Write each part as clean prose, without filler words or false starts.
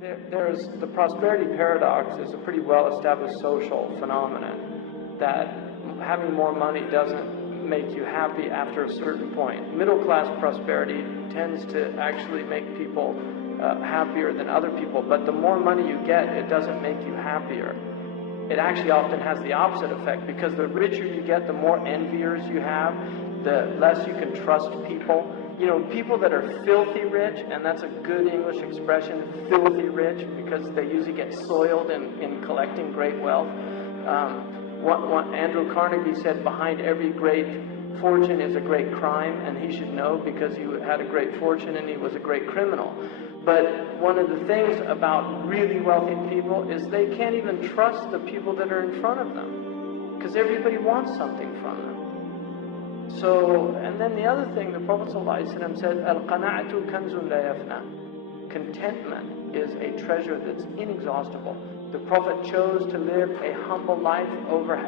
There's the prosperity paradox is a pretty well-established social phenomenon that having more money doesn't make you happy after a certain point. Middle-class prosperity tends to actually make people happier than other people, but the more money you get, it doesn't make you happier. It actually often has the opposite effect, because the richer you get, the more enviers you have, the less you can trust people. You know, people that are filthy rich, and that's a good English expression, filthy rich, because they usually get soiled in collecting great wealth. What Andrew Carnegie said, behind every great fortune is a great crime, and he should know because he had a great fortune and he was a great criminal. But one of the things about really wealthy people is they can't even trust the people that are in front of them, because everybody wants something from them. So, and then the other thing, the Prophet ﷺ said, Al-qana'atu kanzun la yafna. Contentment is a treasure that's inexhaustible. The Prophet chose to live a humble life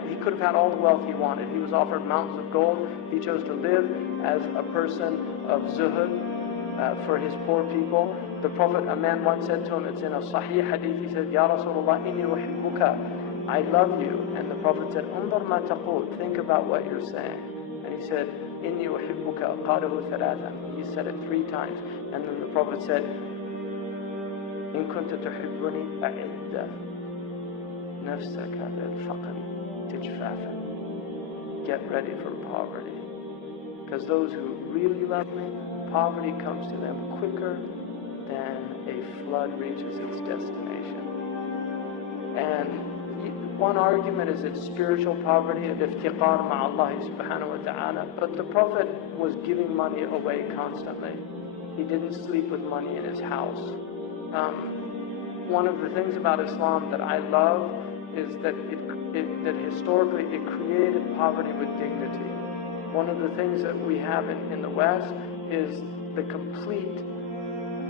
he could have had all the wealth he wanted. He was offered mountains of gold. He chose to live as a person of zuhud for his poor people. The Prophet, a man once said to him, it's in a sahih hadith, he said, Ya Rasulullah, inni uhibbuka. I love you. And the Prophet said, Unzur ma taqul. Think about what you're saying. And he said, Inni uhibbuka, qalahu thalathan. He said it 3 times. And then the Prophet said, In kunta tuhibbuni a'idda nafsaka bil-faqri tijfafan. Get ready for poverty. Because those who really love me, poverty comes to them quicker than a flood reaches its destination. And one argument is it's spiritual poverty, al-iftiqar ma'allahi subhanahu wa ta'ala. But the Prophet was giving money away constantly. He didn't sleep with money in his house. One of the things about Islam that I love is that that historically it created poverty with dignity. One of the things that we have in the West is the complete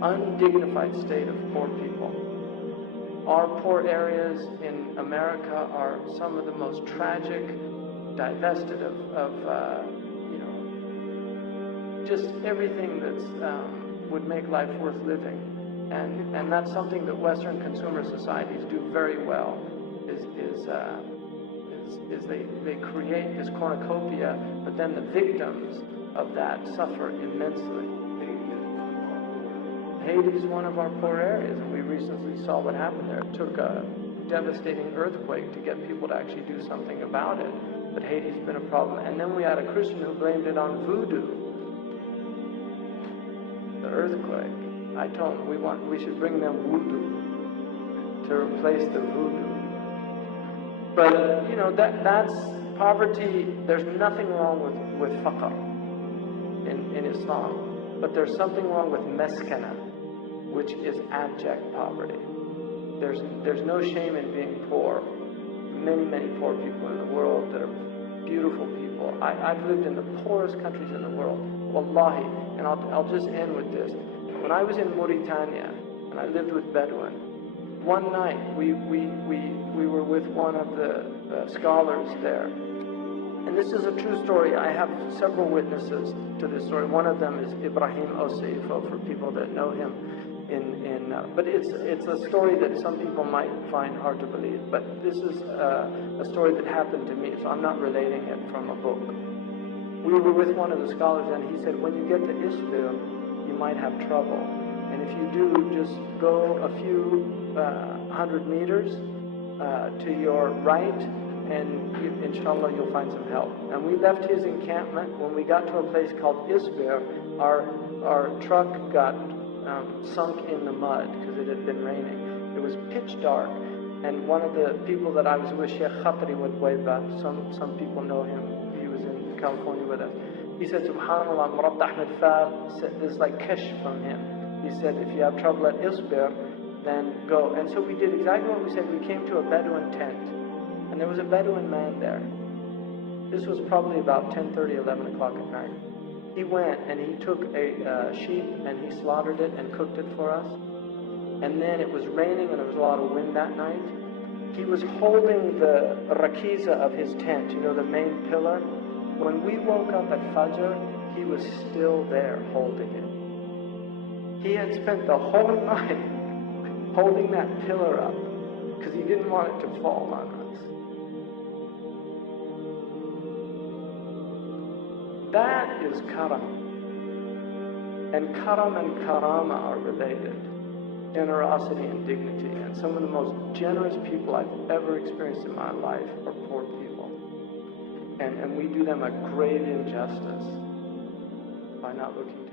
undignified state of poor people. Our poor areas in America are some of the most tragic, divested of just everything that's would make life worth living, and that's something that Western consumer societies do very well. Is they create this cornucopia, but then the victims of that suffer immensely. Haiti is one of our poor areas, and we recently saw what happened there. It took a devastating earthquake to get people to actually do something about it. But Haiti's been a problem. And then we had a Christian who blamed it on voodoo, the earthquake. I told him we should bring them voodoo to replace the voodoo. But you know that's poverty. There's nothing wrong with faqr in Islam, but there's something wrong with meskana, which is abject poverty. There's no shame in being poor. Many poor people in the world that are beautiful people. I've lived in the poorest countries in the world. Wallahi, and I'll just end with this. When I was in Mauritania and I lived with Bedouin, one night we were with one of the scholars there. And this is a true story. I have several witnesses to this story. One of them is Ibrahim Osseifo, for people that know him. But it's a story that some people might find hard to believe. But this is a story that happened to me, so I'm not relating it from a book. We were with one of the scholars, and he said, when you get to Isbil, you might have trouble. And if you do, just go a few 100 meters to your right, and inshallah you'll find some help. And we left his encampment. When we got to a place called Isbir, our truck got sunk in the mud because it had been raining. It was pitch dark, and one of the people that I was with, Shaykh Khatri with Waiba, some people know him. He was in California with us. He said, Subhanallah, Murad Ahmed Fab, there's like kish from him. He said, if you have trouble at Isbir, then go. And so we did exactly what we said. We came to a Bedouin tent, and there was a Bedouin man there. This was probably about 10:30, 11 o'clock at night. He went and he took a sheep and he slaughtered it and cooked it for us. And then it was raining and there was a lot of wind that night. He was holding the rakiza of his tent, the main pillar. When we woke up at Fajr, he was still there holding it. He had spent the whole night holding that pillar up because he didn't want it to fall on us. That is karam. And karam and karama are related. Generosity and dignity. And some of the most generous people I've ever experienced in my life are poor people. And we do them a great injustice by not looking to